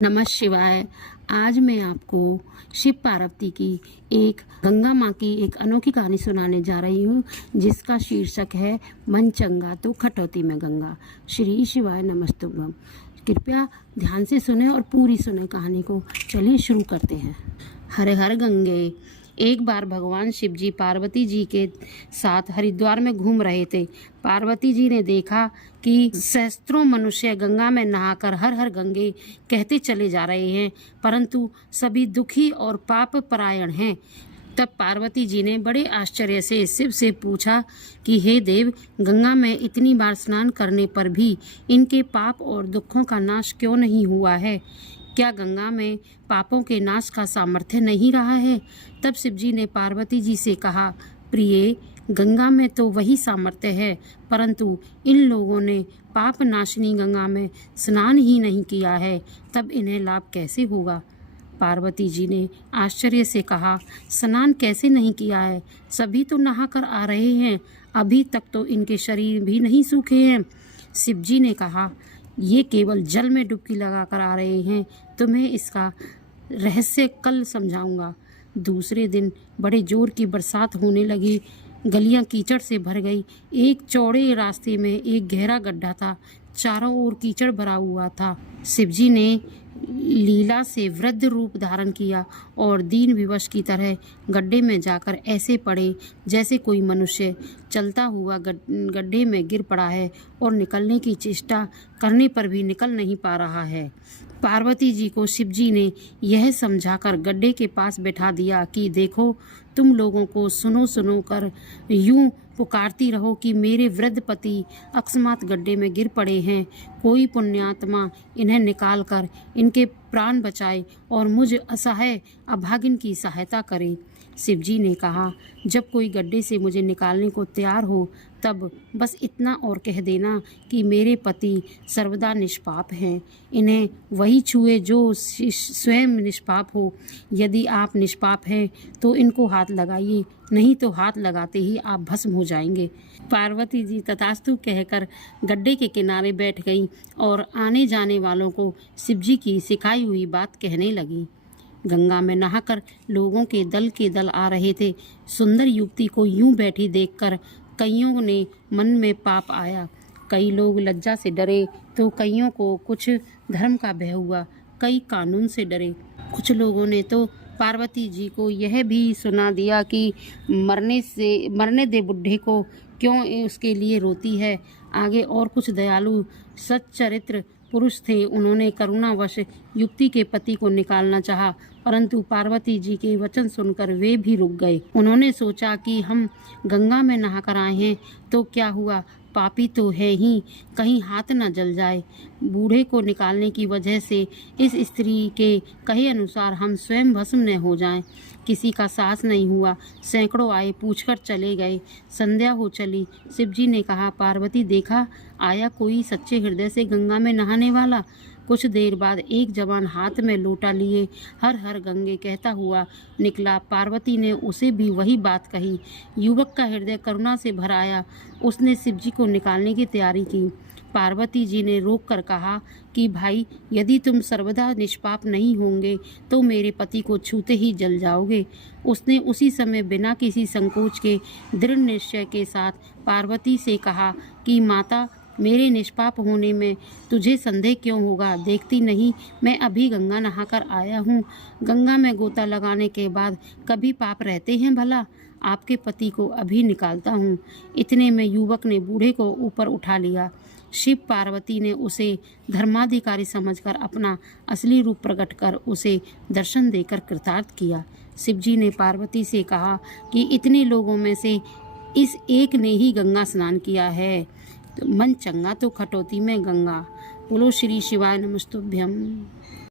नमः शिवाय। आज मैं आपको शिव पार्वती की एक गंगा माँ की एक अनोखी कहानी सुनाने जा रही हूँ, जिसका शीर्षक है मन चंगा तो खटौती में गंगा। श्री शिवाय नमस्तुभ्यम। कृपया ध्यान से सुने और पूरी सुने कहानी को। चलिए शुरू करते हैं। हर हर गंगे। एक बार भगवान शिव जी पार्वती जी के साथ हरिद्वार में घूम रहे थे। पार्वती जी ने देखा कि सहस्त्रों मनुष्य गंगा में नहाकर हर हर गंगे कहते चले जा रहे हैं, परंतु सभी दुखी और पाप परायण हैं। तब पार्वती जी ने बड़े आश्चर्य से शिव से पूछा कि हे देव, गंगा में इतनी बार स्नान करने पर भी इनके पाप और दुखों का नाश क्यों नहीं हुआ है? क्या गंगा में पापों के नाश का सामर्थ्य नहीं रहा है? तब शिव जी ने पार्वती जी से कहा, प्रिय, गंगा में तो वही सामर्थ्य है, परंतु इन लोगों ने पाप नाशनी गंगा में स्नान ही नहीं किया है, तब इन्हें लाभ कैसे होगा? पार्वती जी ने आश्चर्य से कहा, स्नान कैसे नहीं किया है? सभी तो नहा कर आ रहे हैं, अभी तक तो इनके शरीर भी नहीं सूखे हैं। शिव जी ने कहा, ये केवल जल में डुबकी लगाकर आ रहे हैं, तुम्हें इसका रहस्य कल समझाऊंगा। दूसरे दिन बड़े जोर की बरसात होने लगी। गलियां कीचड़ से भर गई। एक चौड़े रास्ते में एक गहरा गड्ढा था, चारों ओर कीचड़ भरा हुआ था। शिवजी ने लीला से वृद्ध रूप धारण किया और दीन विवश की तरह गड्ढे में जाकर ऐसे पड़े जैसे कोई मनुष्य चलता हुआ गड्ढे में गिर पड़ा है और निकलने की चेष्टा करने पर भी निकल नहीं पा रहा है। पार्वती जी को शिव जी ने यह समझाकर गड्ढे के पास बैठा दिया कि देखो, तुम लोगों को सुनो सुनो कर यूं पुकारती रहो कि मेरे वृद्ध पति अकस्मात गड्ढे में गिर पड़े हैं, कोई पुण्यात्मा इन्हें निकाल कर इनके प्राण बचाए और मुझ असहाय अभागिन की सहायता करे। शिव जी ने कहा, जब कोई गड्ढे से मुझे निकालने को तैयार हो, तब बस इतना और कह देना कि मेरे पति सर्वदा निष्पाप हैं, इन्हें वही छुए जो स्वयं निष्पाप हो। यदि आप निष्पाप हैं तो इनको हाथ लगाइए, नहीं तो हाथ लगाते ही आप भस्म हो जाएंगे। पार्वती जी तथास्तु कहकर गड्ढे के किनारे बैठ गईं और आने जाने वालों को शिव जी की सिखाई हुई बात कहने लगी। गंगा में नहाकर लोगों के दल आ रहे थे। सुंदर युवती को यूं बैठी देखकर कईयों ने मन में पाप आया। कई लोग लज्जा से डरे तो कईयों को कुछ धर्म का भय हुआ, कई कानून से डरे। कुछ लोगों ने तो पार्वती जी को यह भी सुना दिया कि मरने दे बुढ़े को, क्यों उसके लिए रोती है। आगे और कुछ दयालु सच्चरित्र पुरुष थे, उन्होंने करुणावश युवती के पति को निकालना चाहा, परंतु पार्वती जी के वचन सुनकर वे भी रुक गए। उन्होंने सोचा कि हम गंगा में नहाकर आए हैं तो क्या हुआ, पापी तो है ही, कहीं हाथ न जल जाए। बूढ़े को निकालने की वजह से इस स्त्री के कहे अनुसार हम स्वयं भस्म न हो जाएं। किसी का साहस नहीं हुआ। सैकड़ों आए, पूछकर चले गए। संध्या हो चली। शिव जी ने कहा, पार्वती, देखा आया कोई सच्चे हृदय से गंगा में नहाने वाला। कुछ देर बाद एक जवान हाथ में लोटा लिए हर हर गंगे कहता हुआ निकला। पार्वती ने उसे भी वही बात कही। युवक का हृदय करुणा से भर आया। उसने शिव जी को निकालने की तैयारी की। पार्वती जी ने रोक कर कहा कि भाई, यदि तुम सर्वदा निष्पाप नहीं होंगे तो मेरे पति को छूते ही जल जाओगे। उसने उसी समय बिना किसी संकोच के दृढ़ निश्चय के साथ पार्वती से कहा कि माता, मेरे निष्पाप होने में तुझे संदेह क्यों होगा? देखती नहीं, मैं अभी गंगा नहाकर आया हूँ। गंगा में गोता लगाने के बाद कभी पाप रहते हैं भला? आपके पति को अभी निकालता हूँ। इतने में युवक ने बूढ़े को ऊपर उठा लिया। शिव पार्वती ने उसे धर्माधिकारी समझकर अपना असली रूप प्रकट कर उसे दर्शन देकर कृतार्थ किया। शिव जी ने पार्वती से कहा कि इतने लोगों में से इस एक ने ही गंगा स्नान किया है, तो मन चंगा तो खटौती में गंगा। बोलो श्री शिवाय नमस्तुभ्यम।